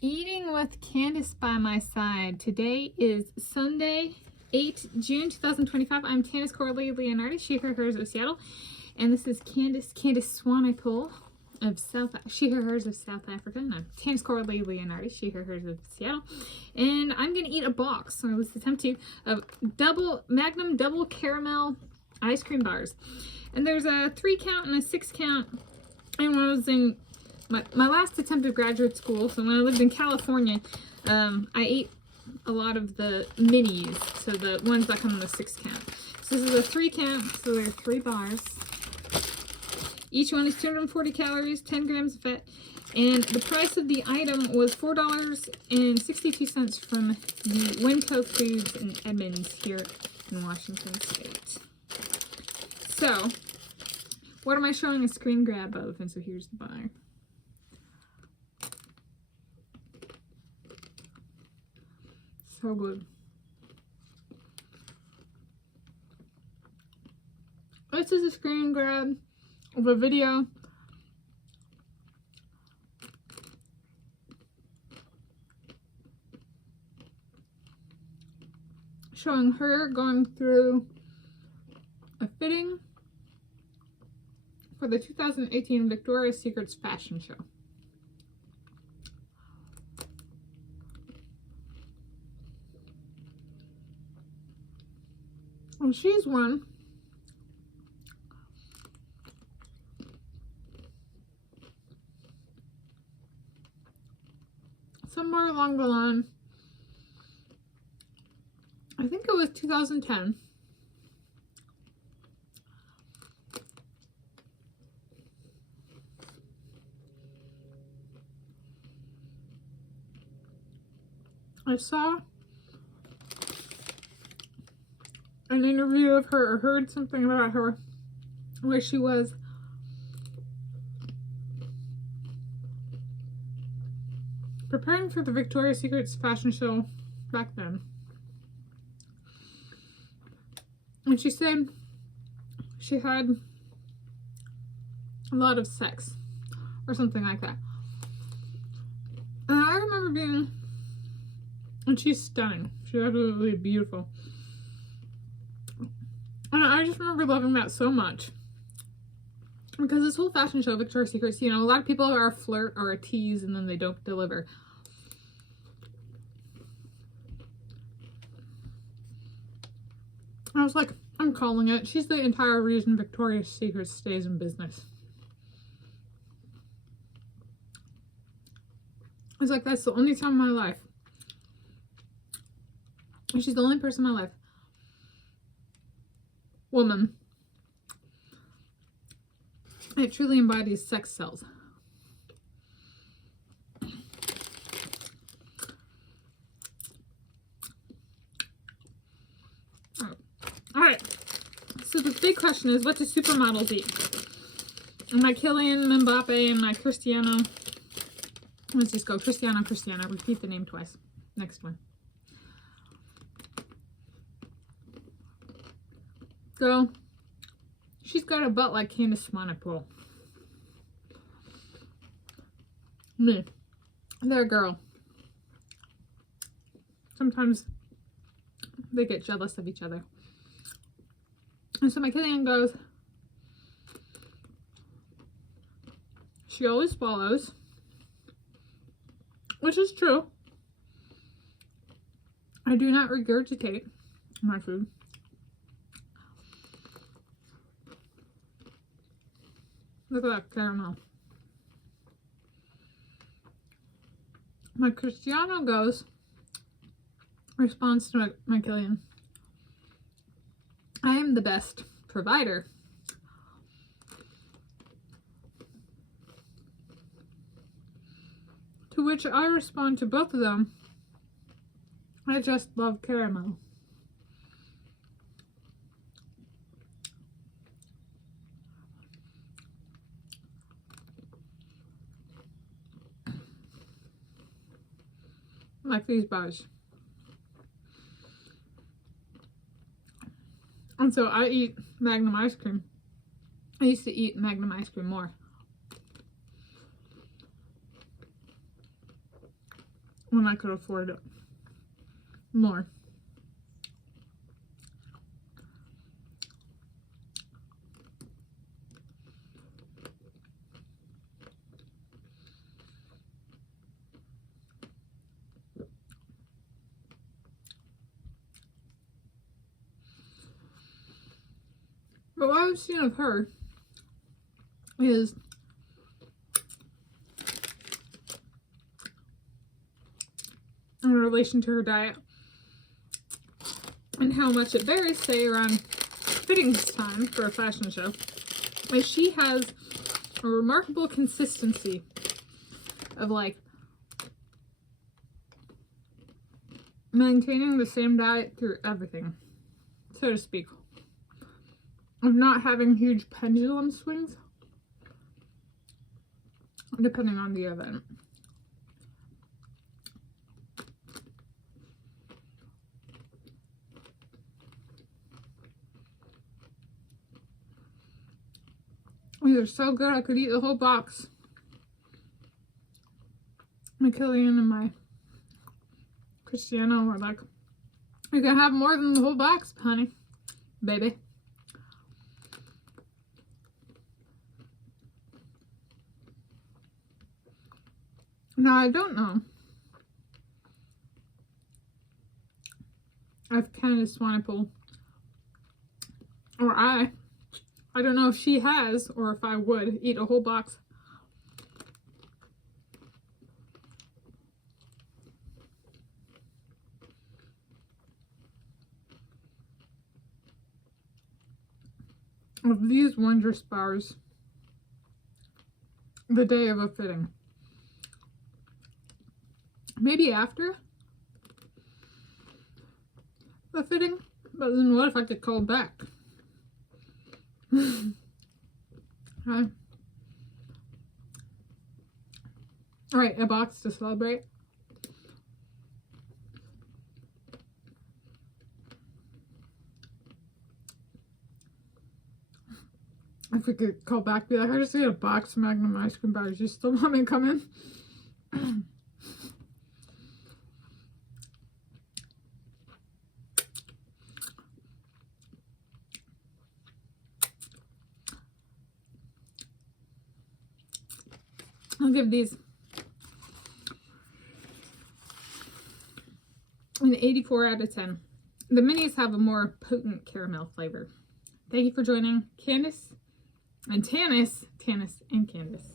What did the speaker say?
Eating with Candice by my side. Today is Sunday, 8 June 2025. I'm Tanis Coralee Leonhardi, she, her, hers of Seattle. And this is Candice Swanepoel of she, her, hers of South Africa. And I'm Tanis Coralee Leonhardi, she, her, hers of Seattle. And I'm going to eat a box, or at least attempt to, of Magnum double caramel ice cream bars. And there's a 3 count and a 6 count. And when I was in my last attempt at graduate school, so when I lived in California, I ate a lot of the minis, so the ones that come in a 6 count. So this is a 3 count, so there are 3 bars. Each one is 240 calories, 10 grams of fat, and the price of the item was $4.62 from the Winco Foods in Edmonds here in Washington State. So, what am I showing a screen grab of? And so here's the bar. So good. This is a screen grab of a video showing her going through a fitting for the 2018 Victoria's Secret's fashion show. And she's won somewhere along the line, I think it was 2010. I saw an interview of her, or heard something about her, where she was preparing for the Victoria's Secret's fashion show back then. And she said she had a lot of sex, or something like that. And I remember being, and she's stunning. She's absolutely beautiful. And I just remember loving that so much. Because this whole fashion show, Victoria's Secret, you know, a lot of people are a flirt or a tease and then they don't deliver. I was like, I'm calling it. She's the entire reason Victoria's Secret stays in business. I was like, that's the only time in my life. And she's the only person in my life, woman, it truly embodies sex sells. Alright, so the big question is, what do supermodels eat? And my Kylian Mbappe and my Cristiano, let's just go Cristiano, repeat the name twice. Next one. Girl, she's got a butt like Candice Swanepoel. Me. They're a girl. Sometimes they get jealous of each other. And so my Killian goes, she always swallows, which is true. I do not regurgitate my food. Look at that caramel. My Cristiano goes, responds to my Killian, I am the best provider. To which I respond to both of them, I just love caramel. Like these bars. And so I eat Magnum ice cream. I used to eat Magnum ice cream more. when I could afford it more. But what I've seen of her is in relation to her diet and how much it varies, say, around fittings time for a fashion show, is she has a remarkable consistency of like maintaining the same diet through everything, so to speak, of not having huge pendulum swings depending on the event. These are so good, I could eat the whole box. My Killian and my Cristiano are like, you can have more than the whole box, honey, baby. Now, I don't know if Candice Swanepoel or I don't know if she has, or if I would eat a whole box. Of these wondrous bars the day of a fitting. Maybe after the fitting, but then what if I get called back? Okay. Alright, a box to celebrate. If we could call back, be like, I just got a box of Magnum ice cream bars. You still want me to come in? I'll give these an 84 out of 10. The minis have a more potent caramel flavor. Thank you for joining Candice and Tanis and Candice.